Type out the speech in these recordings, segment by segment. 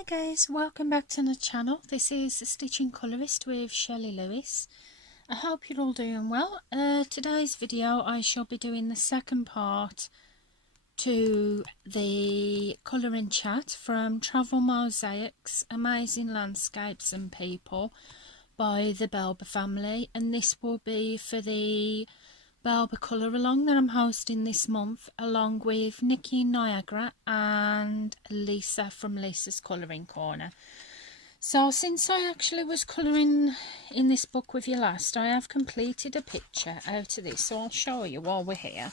Hi guys, welcome back to the channel. This is Stitching Colourist with Shelley Lewis. I hope you're all doing well. Today's video I shall be doing the second part to the colouring chat from Travel Mosaics, Amazing Landscapes and People by the Belba family, and this will be for the Belba colour along that I'm hosting this month, along with Nikki Niagara and Lisa from Lisa's Colouring Corner. So since I actually was colouring in this book with you last, I have completed a picture out of this, so I'll show you while we're here.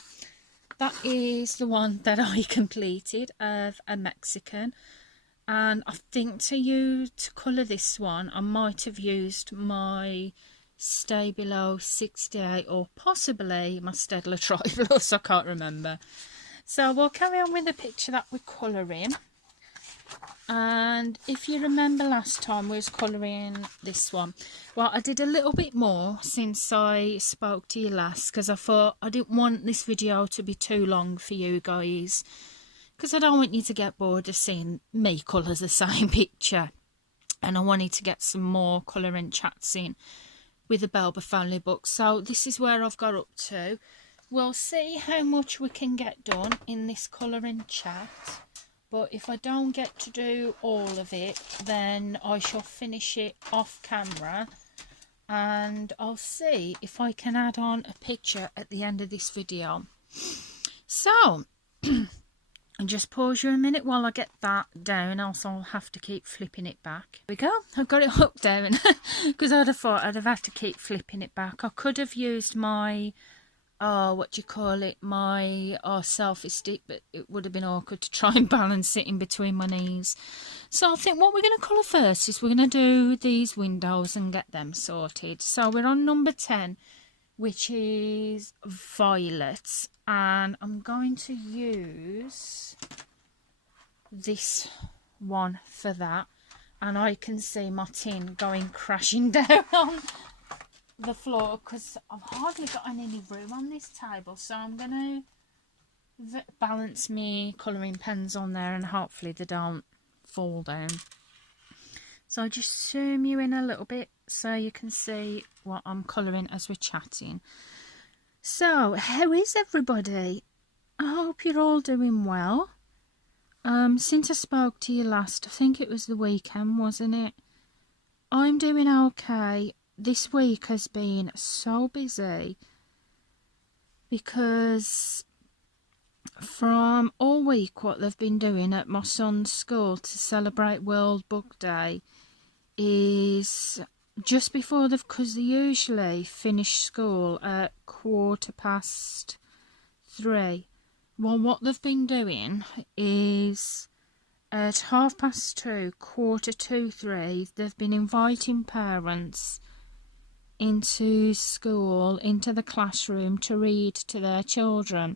That is the one that I completed of a Mexican, and I think to colour this one I might have used my Stay Below 68 or possibly my Stedler Tri-Plus, I can't remember. So we'll carry on with the picture that we're colouring. And if you remember last time we was colouring this one, well, I did a little bit more since I spoke to you last, because I thought I didn't want this video to be too long for you guys, because I don't want you to get bored of seeing me colour the same picture, and I wanted to get some more colouring chats in with the Belba family book. So this is where I've got up to. We'll see how much we can get done in this colouring chat, but if I don't get to do all of it, then I shall finish it off camera, and I'll see if I can add on a picture at the end of this video. So and just pause you a minute while I get that down, else I'll have to keep flipping it back. There we go, I've got it hooked down because I'd have thought I'd have had to keep flipping it back. I could have used my what do you call it, my selfie stick, but it would have been awkward to try and balance it in between my knees. So I think what we're going to colour first is we're going to do these windows and get them sorted. So we're on number 10, which is violets, and I'm going to use this one for that, and I can see my tin going crashing down on the floor because I've hardly got any room on this table, so I'm going to balance me colouring pens on there and hopefully they don't fall down. So I just zoom you in a little bit so you can see what I'm colouring as we're chatting. So, how is everybody? I hope you're all doing well. Since I spoke to you last, I think it was the weekend, wasn't it? I'm doing okay. This week has been so busy because from all week what they've been doing at my son's school to celebrate World Book Day is just before because they usually finish school at 3:15. Well, what they've been doing is at 2:30, 2:45, they've been inviting parents into school, into the classroom, to read to their children.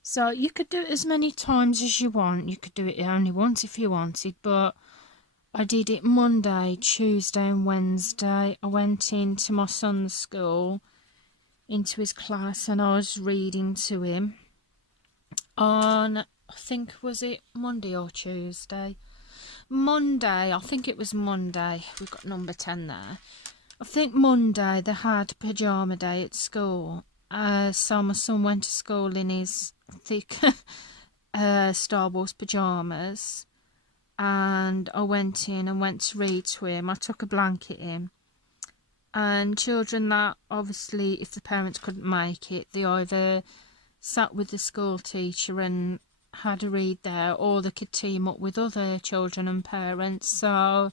So you could do it as many times as you want. You could do it only once if you wanted, but I did it Monday, Tuesday and Wednesday. I went into my son's school, into his class, and I was reading to him on, I think, was it Monday or Tuesday? Monday, I think it was Monday. We've got number 10 there. I think Monday they had pyjama day at school. So my son went to school in his thick Star Wars pyjamas, and I went in and went to read to him. I took a blanket in, and children that obviously, if the parents couldn't make it, they either sat with the school teacher and had a read there, or they could team up with other children and parents. So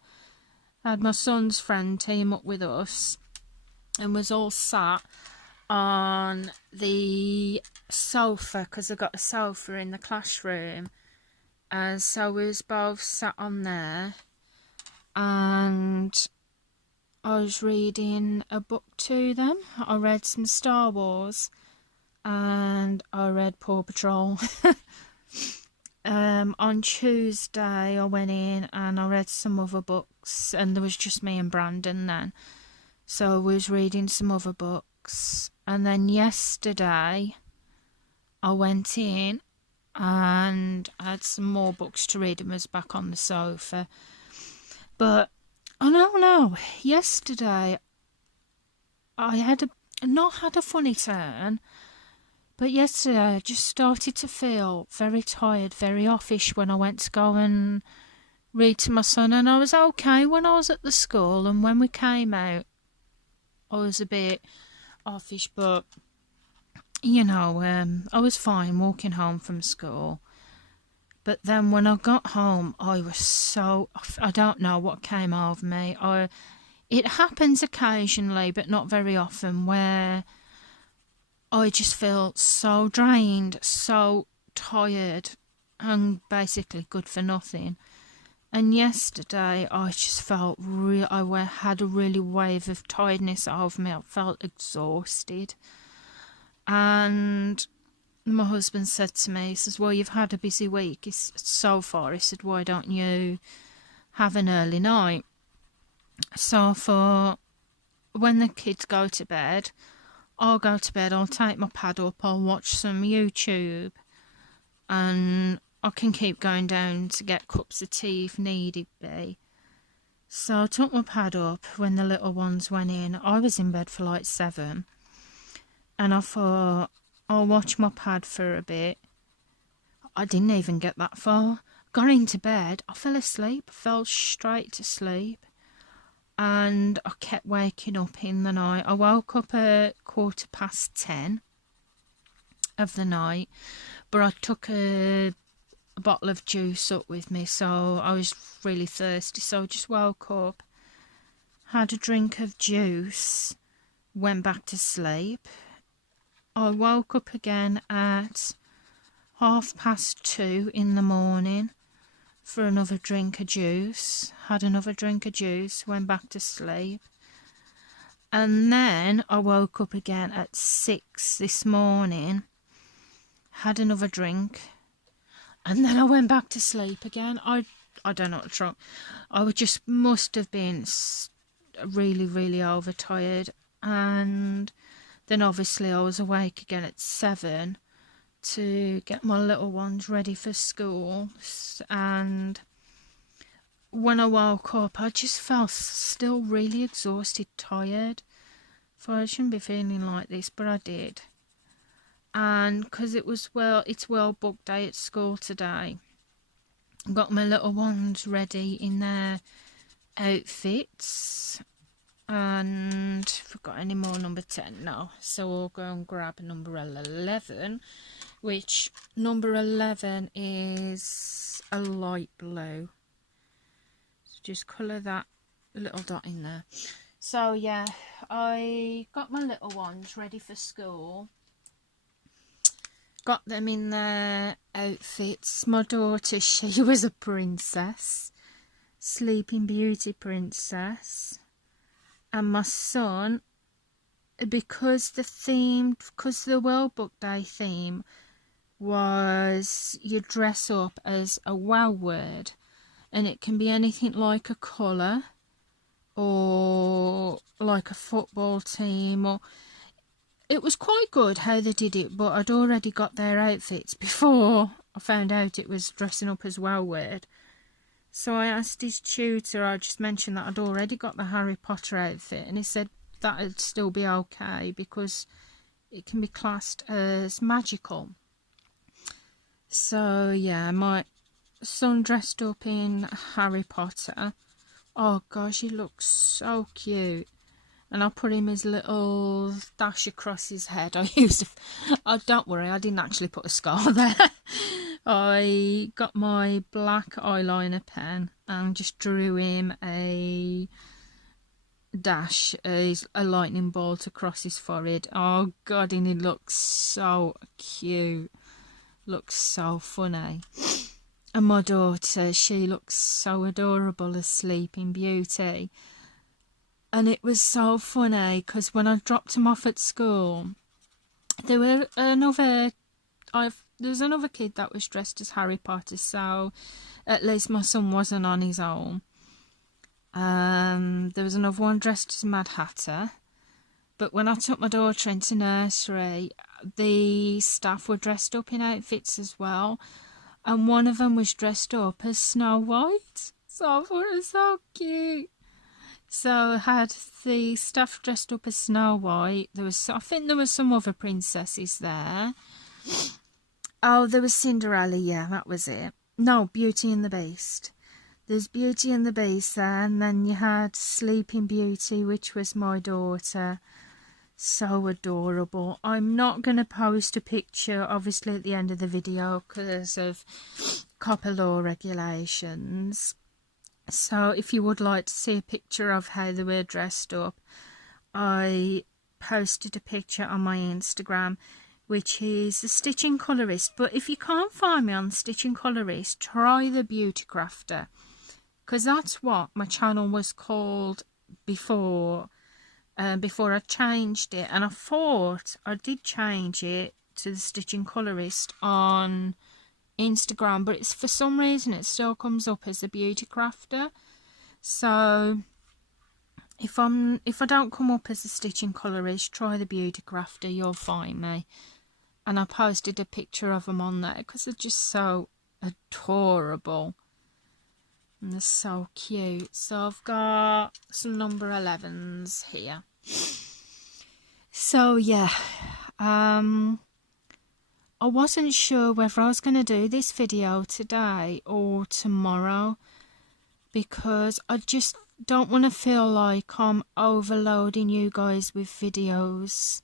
I had my son's friend team up with us and was all sat on the sofa, because I got a sofa in the classroom, and so we was both sat on there, and I was reading a book to them. I read some Star Wars and I read Paw Patrol. On Tuesday I went in and I read some other books, and there was just me and Brandon then, so we was reading some other books. And then yesterday I went in and I had some more books to read and was back on the sofa. But I don't know, yesterday I had not had a funny turn, but yesterday I just started to feel very tired, very offish when I went to go and read to my son, and I was okay when I was at the school, and when we came out I was a bit offish, but you know, I was fine walking home from school. But then when I got home, I was so, I don't know what came over me. It happens occasionally, but not very often, where I just feel so drained, so tired, and basically good for nothing. And yesterday, I just felt I had a really wave of tiredness over me. I felt exhausted. And my husband said to me, he says, well, you've had a busy week so far. He said, why don't you have an early night? So I thought, when the kids go to bed, I'll go to bed, I'll take my pad up, I'll watch some YouTube, and I can keep going down to get cups of tea if needed be. So I took my pad up when the little ones went in. I was in bed for like 7, and I thought, I'll watch my pad for a bit. I didn't even get that far. Got into bed, I fell asleep, fell straight to sleep, and I kept waking up in the night. I woke up at 10:15 of the night, but I took a bottle of juice up with me, so I was really thirsty, so I just woke up, had a drink of juice, went back to sleep. I woke up again at 2:30 in the morning for another drink of juice, had another drink of juice, went back to sleep. And then I woke up again at 6 this morning, had another drink, and then I went back to sleep again. I don't know what's wrong. I just must have been really, really overtired. And then obviously I was awake again at 7 to get my little ones ready for school. And when I woke up, I just felt still really exhausted, tired. So I shouldn't be feeling like this, but I did. And because it's well booked day at school today, got my little ones ready in their outfits. And if I've got any more number 10, no. So we'll go and grab number 11, which number 11 is a light blue. So just colour that little dot in there. So yeah, I got my little ones ready for school. Got them in their outfits. My daughter, she was a princess. Sleeping Beauty princess. And my son, because the World Book Day theme was you dress up as a wow word, and it can be anything like a colour or like a football team, or it was quite good how they did it, but I'd already got their outfits before I found out it was dressing up as wow word. So I asked his tutor, I just mentioned that I'd already got the Harry Potter outfit, and he said that'd still be okay because it can be classed as magical. So yeah, my son dressed up in Harry Potter. Oh gosh, he looks so cute. And I put him his little dash across his head. Oh, don't worry, I didn't actually put a scar there. I got my black eyeliner pen and just drew him a dash, a lightning bolt across his forehead. Oh god, and he looks so cute. Looks so funny. And my daughter, she looks so adorable as Sleeping Beauty. And it was so funny because when I dropped him off at school, there was another kid that was dressed as Harry Potter, so at least my son wasn't on his own. There was another one dressed as Mad Hatter. But when I took my daughter into nursery, the staff were dressed up in outfits as well, and one of them was dressed up as Snow White, so I thought it was so cute. So I had the staff dressed up as Snow White. I think there was some other princesses there. Oh, there was Cinderella, yeah, that was it. No, Beauty and the Beast. There's Beauty and the Beast there, and then you had Sleeping Beauty, which was my daughter. So adorable. I'm not going to post a picture, obviously, at the end of the video because of copy law regulations. So if you would like to see a picture of how they were dressed up, I posted a picture on my Instagram, which is the Stitching Colourist. But if you can't find me on Stitching Colourist, try the Beauty Crafter, because that's what my channel was called before I changed it. And I thought I did change it to the Stitching Colourist on Instagram, but it's, for some reason, it still comes up as a Beauty Crafter. So if I don't come up as a Stitching Colourist, try the Beauty Crafter, you'll find me. And I posted a picture of them on there because they're just so adorable and they're so cute. So I've got some number 11s here. So yeah, I wasn't sure whether I was going to do this video today or tomorrow, because I just don't want to feel like I'm overloading you guys with videos.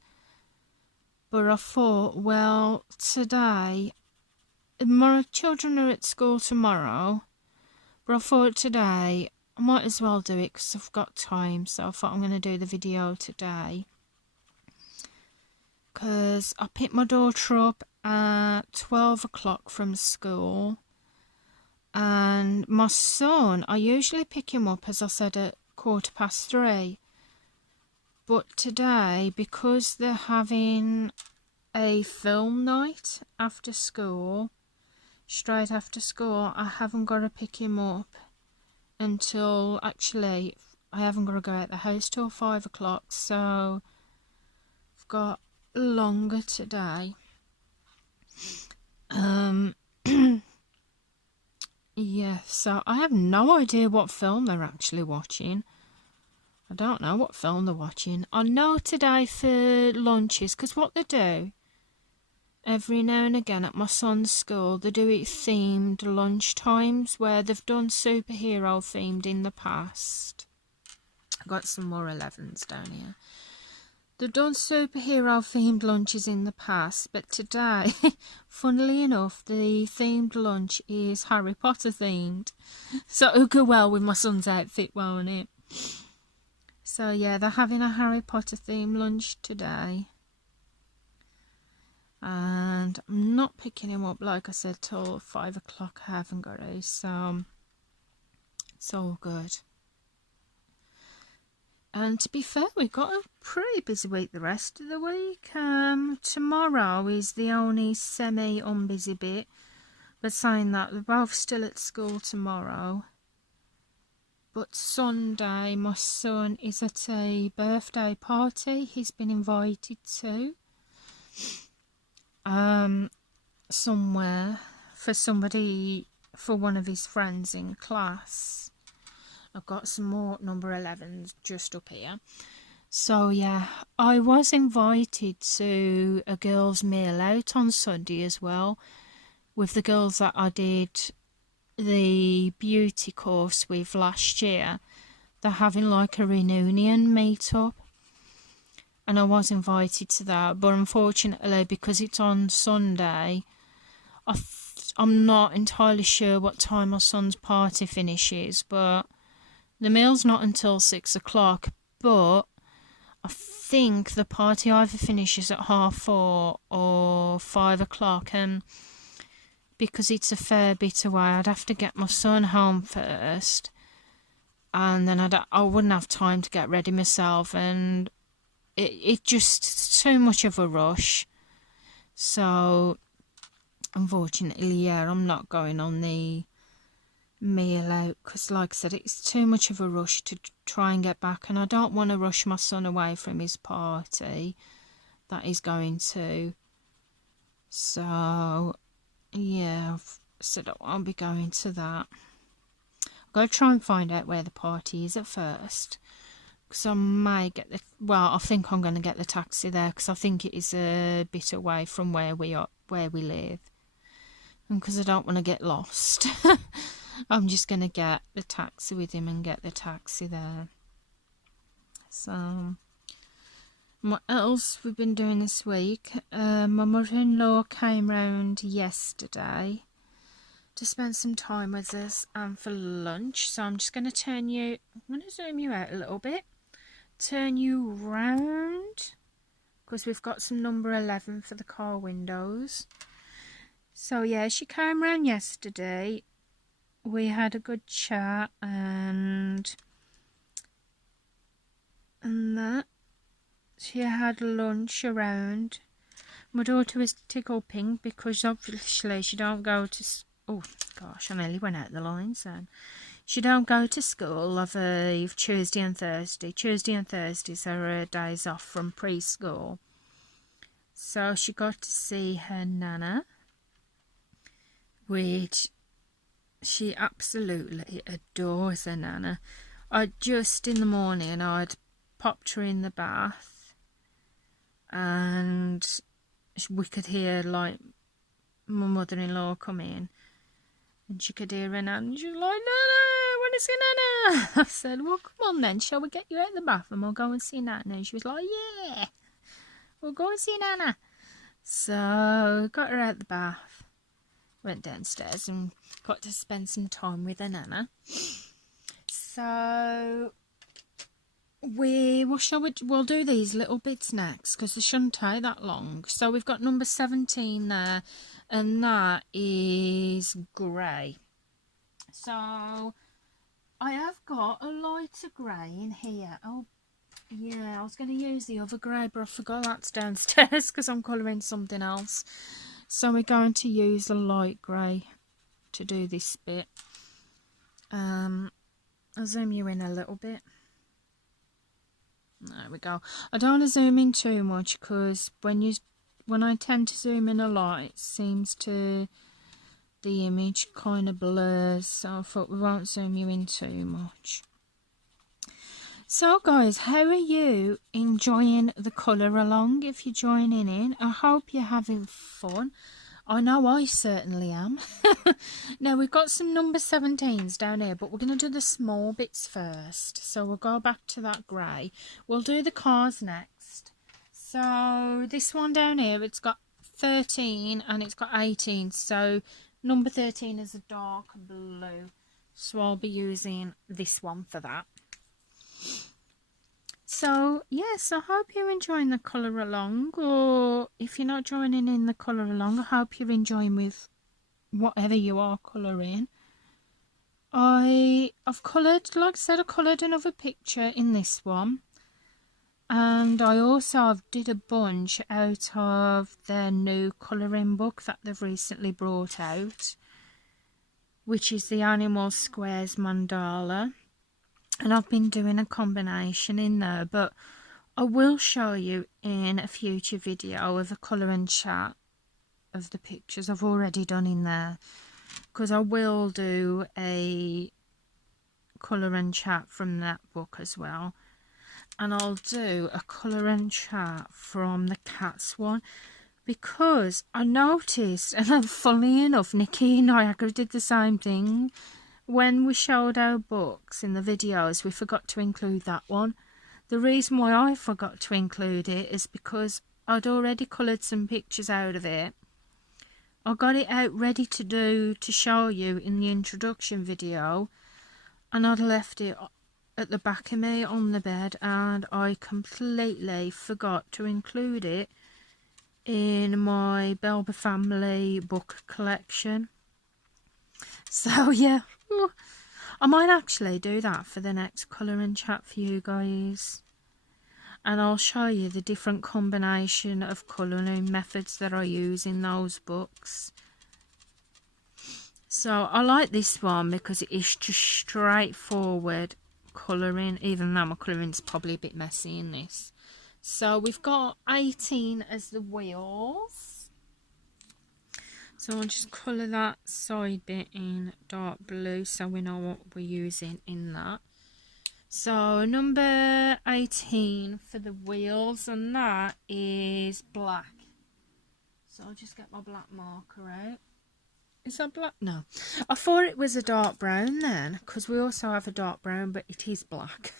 But I thought, well, today, my children are at school tomorrow, but I thought today I might as well do it because I've got time. So I thought I'm going to do the video today, because I picked my daughter up at 12 o'clock from school, and my son, I usually pick him up, as I said, at 3:15. But today, because they're having a film night after school, straight after school, I haven't got to pick him up until, actually, I haven't got to go out the house till 5 o'clock, so I've got longer today. Yeah, so I have no idea what film they're actually watching. I don't know what film they're watching. I know today for lunches, because what they do every now and again at my son's school, they do it themed lunch times, where they've done superhero themed in the past. I've got some more 11s down here. They've done superhero themed lunches in the past, but today, funnily enough, the themed lunch is Harry Potter themed. So it'll go well with my son's outfit, won't it? So yeah, they're having a Harry Potter themed lunch today. And I'm not picking him up, like I said, till 5 o'clock. I haven't got it, so it's all good. And to be fair, we've got a pretty busy week the rest of the week. Tomorrow is the only semi-unbusy bit, but saying that, they're both still at school tomorrow. But Sunday, my son is at a birthday party he's been invited to. Somewhere, for one of his friends in class. I've got some more number 11s just up here. So yeah, I was invited to a girls' meal out on Sunday as well, with the girls that I did the beauty course with last year. They're having like a reunion meet-up, and I was invited to that, but unfortunately, because it's on Sunday, I'm not entirely sure what time my son's party finishes, but the meal's not until 6 o'clock, but I think the party either finishes at 4:30 or 5 o'clock, and because it's a fair bit away, I'd have to get my son home first, and then I wouldn't have time to get ready myself, and it just too much of a rush. So unfortunately, yeah, I'm not going on the meal out, because like I said, it's too much of a rush to try and get back, and I don't want to rush my son away from his party that he's going to. So yeah, I've said I'll be going to that. I've got to try and find out where the party is at first, because I may get the, well, I think I'm going to get the taxi there, because I think it is a bit away from where we live, and because I don't want to get lost. I'm just going to get the taxi with him and get the taxi there. So what else we've been doing this week? My mother-in-law came round yesterday to spend some time with us and for lunch. So I'm just going to turn you, I'm going to zoom you out a little bit, turn you round, because we've got some number 11 for the car windows. So yeah, she came round yesterday. We had a good chat and that. She had lunch around. My daughter was tickled pink because obviously she don't go to... Oh gosh, I nearly went out the lines then. She don't go to school of Tuesday and Thursday. Tuesday and Thursdays are her days off from preschool. So she got to see her nana, which she absolutely adores her nana. Just in the morning I'd popped her in the bath and we could hear like my mother-in-law come in and she could hear her nana and she was like, Nana, when is your nana? I said, well, come on then, shall we get you out of the bath and we'll go and see nana? And she was like, yeah, we'll go and see nana. So got her out the bath, went downstairs and got to spend some time with her nana. So we'll do these little bits next because they shouldn't take that long. So we've got number 17 there, and that is grey. So I have got a lighter grey in here. Oh yeah, I was going to use the other grey, but I forgot that's downstairs because I'm colouring something else. So we're going to use the light grey to do this bit. I'll zoom you in a little bit. There we go. I don't want to zoom in too much because when I tend to zoom in a lot, it seems to, the image kind of blurs. So I thought we won't zoom you in too much. So guys, how are you enjoying the colour along? If you're joining in, I hope you're having fun. I know I certainly am. Now we've got some number 17s down here, but we're going to do the small bits first. So we'll go back to that grey. We'll do the cars next. So this one down here, it's got 13 and it's got 18. So number 13 is a dark blue. So I'll be using this one for that. So yes, I hope you're enjoying the colour along, or if you're not joining in the colour along, I hope you're enjoying with whatever you are colouring. I've coloured, like I said, I coloured another picture in this one, and I also did a bunch out of their new colouring book that they've recently brought out, which is the Animal Squares Mandala. And I've been doing a combination in there, but I will show you in a future video of a colour and chat of the pictures I've already done in there, because I will do a colour and chat from that book as well, and I'll do a colour and chat from the cats one, because I noticed, and funnily enough, Nikki and I did the same thing. When we showed our books in the videos, we forgot to include that one. The reason why I forgot to include it is because I'd already coloured some pictures out of it. I got it out ready to show you in the introduction video, and I'd left it at the back of me on the bed, and I completely forgot to include it in my Belba family book collection. So yeah, I might actually do that for the next colour and chat for you guys, and I'll show you the different combination of colouring methods that I use in those books. So I like this one because it is just straightforward colouring, even though my colouring's probably a bit messy in this. So we've got 18 as the wheels. So I'll just colour that side bit in dark blue so we know what we're using in that. So number 18 for the wheels, and that is black. So I'll just get my black marker out. Is that black? No. I thought it was a dark brown then, because we also have a dark brown, but it is black.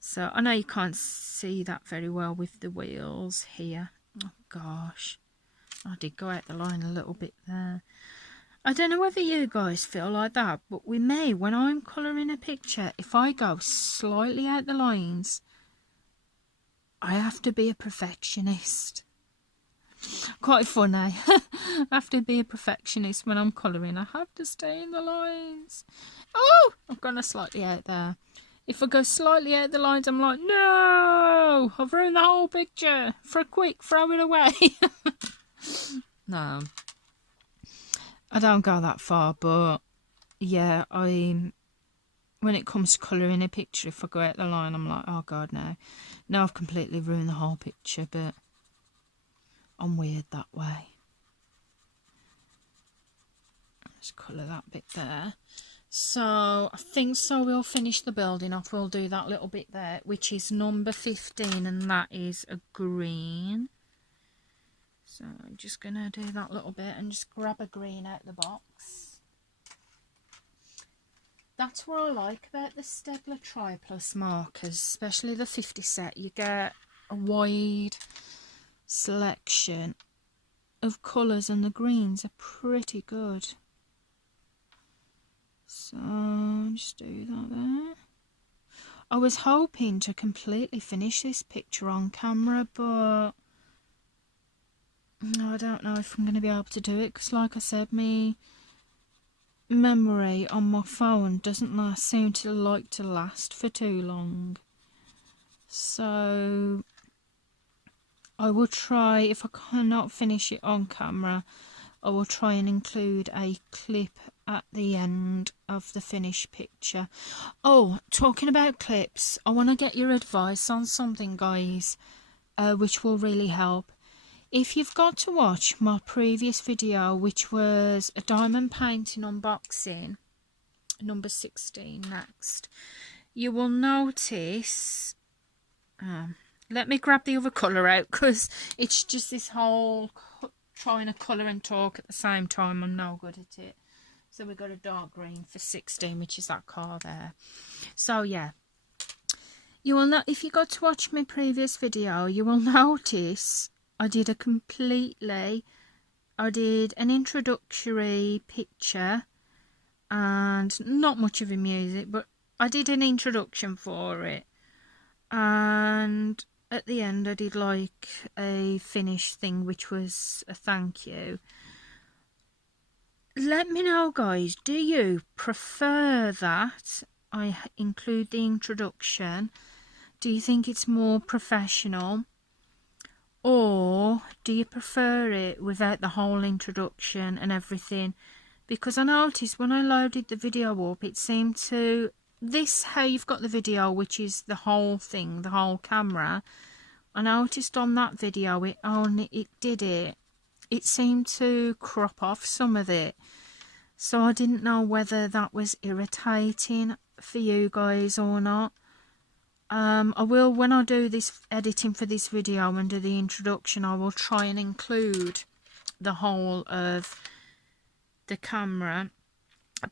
So I know you can't see that very well with the wheels here. Oh gosh. I did go out the line a little bit there. I don't know whether you guys feel like that, but with me, when I'm colouring a picture, if I go slightly out the lines, I have to be a perfectionist. Quite funny. I have to be a perfectionist when I'm colouring. I have to stay in the lines. Oh, I've gone slightly out there. If I go slightly out the lines, I'm like, no, I've ruined the whole picture. For a quick, throw it away. No, I don't go that far, but yeah, when it comes to colouring a picture, if I go out the line, I'm like, oh god, no. Now I've completely ruined the whole picture, but I'm weird that way. Let's colour that bit there. So I think so we'll finish the building off. We'll do that little bit there, which is number 15, and that is a green. So I'm just going to do that little bit and just grab a green out the box. That's what I like about the Staedtler Tri-Plus markers, especially the 50 set. You get a wide selection of colours, and the greens are pretty good. So just do that there. I was hoping to completely finish this picture on camera, but I don't know if I'm going to be able to do it, because like I said, my memory on my phone doesn't seem to like to last for too long. So I will try, if I cannot finish it on camera, I will try and include a clip at the end of the finished picture. Oh, talking about clips, I want to get your advice on something, guys, which will really help. If you've got to watch my previous video, which was a diamond painting unboxing, number 16 next, you will notice, let me grab the other colour out, because it's just this whole trying to colour and talk at the same time. I'm no good at it. So we've got a dark green for 16, which is that car there. So yeah, you will know, if you got to watch my previous video, you will notice I did an introductory picture and not much of a music, but I did an introduction for it, and at the end I did like a finished thing, which was a thank you. Let me know, guys, do you prefer that I include the introduction? Do you think it's more professional? Or do you prefer it without the whole introduction and everything? Because I noticed when I loaded the video up, it seemed to, how you've got the video, which is the whole thing, the whole camera, I noticed on that video it seemed to crop off some of it. So I didn't know whether that was irritating for you guys or not. I will, when I do this editing for this video and do the introduction, I will try and include the whole of the camera.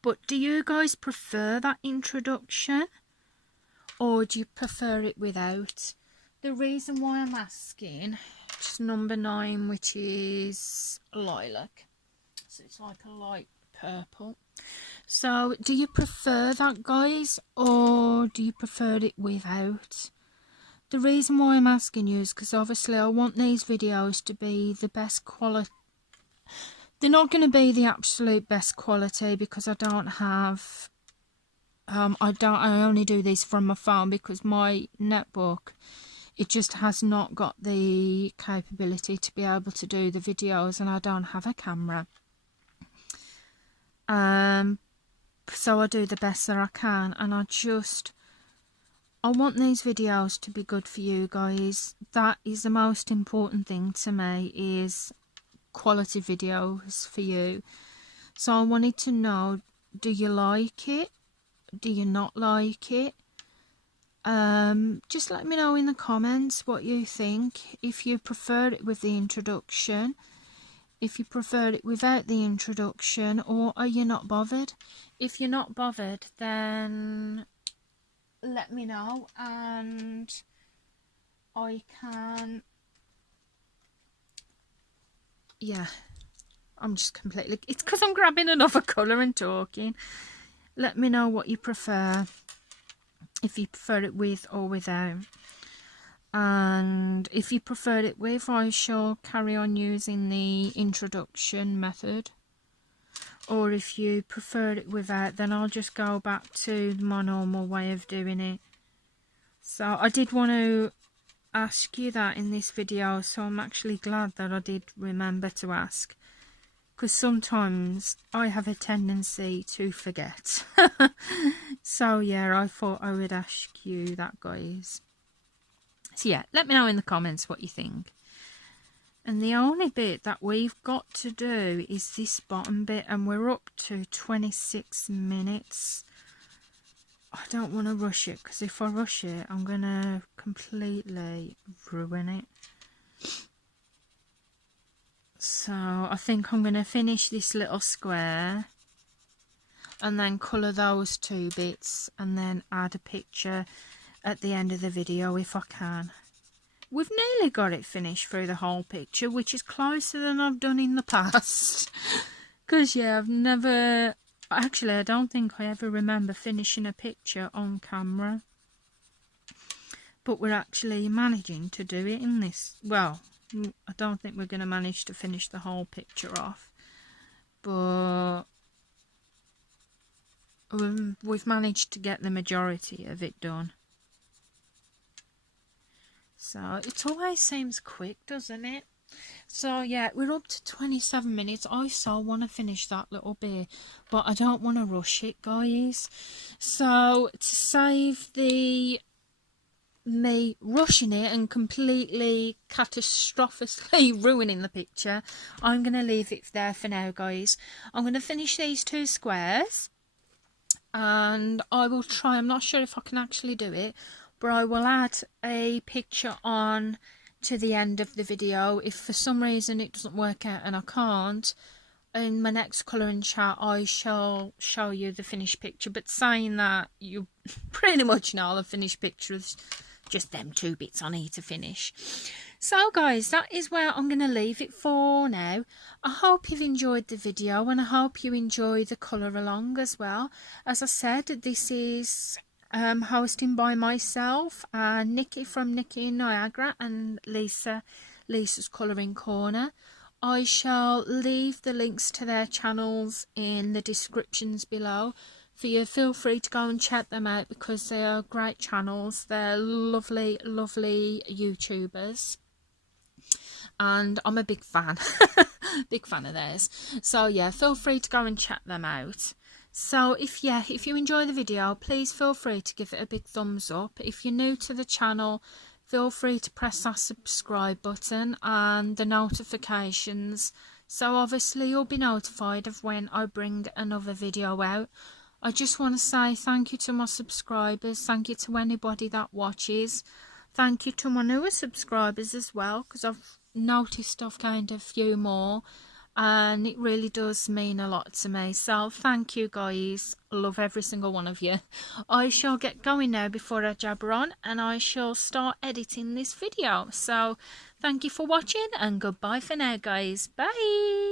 But do you guys prefer that introduction, or do you prefer it without? The reason why I'm asking, it's number 9, which is lilac. So it's like a light purple. So do you prefer that, guys, or do you prefer it without? The reason why I'm asking you is because obviously I want these videos to be the best quality. They're not going to be the absolute best quality, because I don't have I only do these from my phone, because my netbook, it just has not got the capability to be able to do the videos, and I don't have a camera. So I do the best that I can, and I want these videos to be good for you guys. That is the most important thing to me, is quality videos for you. So I wanted to know, do you like it? Do you not like it? Just let me know in the comments what you think. If you preferred it with the introduction, if you preferred it without the introduction, or are you not bothered? If you're not bothered, then let me know and I can, yeah, I'm just completely, it's because I'm grabbing another colour and talking. Let me know what you prefer, if you prefer it with or without. And if you prefer it with, I shall carry on using the introduction method. Or if you prefer it without, then I'll just go back to my normal way of doing it. So I did want to ask you that in this video, so I'm actually glad that I did remember to ask, because sometimes I have a tendency to forget. So yeah, I thought I would ask you that, guys. So yeah, let me know in the comments what you think. And the only bit that we've got to do is this bottom bit, and we're up to 26 minutes. I don't want to rush it, because if I rush it, I'm going to completely ruin it. So I think I'm going to finish this little square and then colour those two bits and then add a picture at the end of the video if I can. We've nearly got it finished through the whole picture, which is closer than I've done in the past. Because, yeah, I've never... Actually, I don't think I ever remember finishing a picture on camera. But we're actually managing to do it in this. Well, I don't think we're going to manage to finish the whole picture off. But we've managed to get the majority of it done. So it always seems quick, doesn't it? So yeah, we're up to 27 minutes. I so want to finish that little bit, but I don't want to rush it, guys. So to save me rushing it and completely catastrophically ruining the picture, I'm going to leave it there for now, guys. I'm going to finish these two squares and I will try, I'm not sure if I can actually do it, but I will add a picture on to the end of the video. If for some reason it doesn't work out and I can't, in my next colouring chat I shall show you the finished picture. But saying that, you pretty much know the finished picture is just them two bits I need to finish. So guys, that is where I'm going to leave it for now. I hope you've enjoyed the video and I hope you enjoy the colour along as well. As I said, this is hosting by myself and Nikki from Nikki in Niagara and Lisa's Colouring Corner. I shall leave the links to their channels in the descriptions below for you. Feel free to go and check them out because they are great channels. They're lovely YouTubers and I'm a big fan big fan of theirs. So yeah, feel free to go and check them out. So if you enjoy the video, please feel free to give it a big thumbs up. If you're new to the channel, feel free to press that subscribe button and the notifications, so obviously you'll be notified of when I bring another video out. I just want to say thank you to my subscribers, thank you to anybody that watches, thank you to my newer subscribers as well, because I've noticed I've gained a few more. And it really does mean a lot to me. So thank you guys. Love every single one of you. I shall get going now before I jabber on and I shall start editing this video. So thank you for watching and goodbye for now, guys. Bye.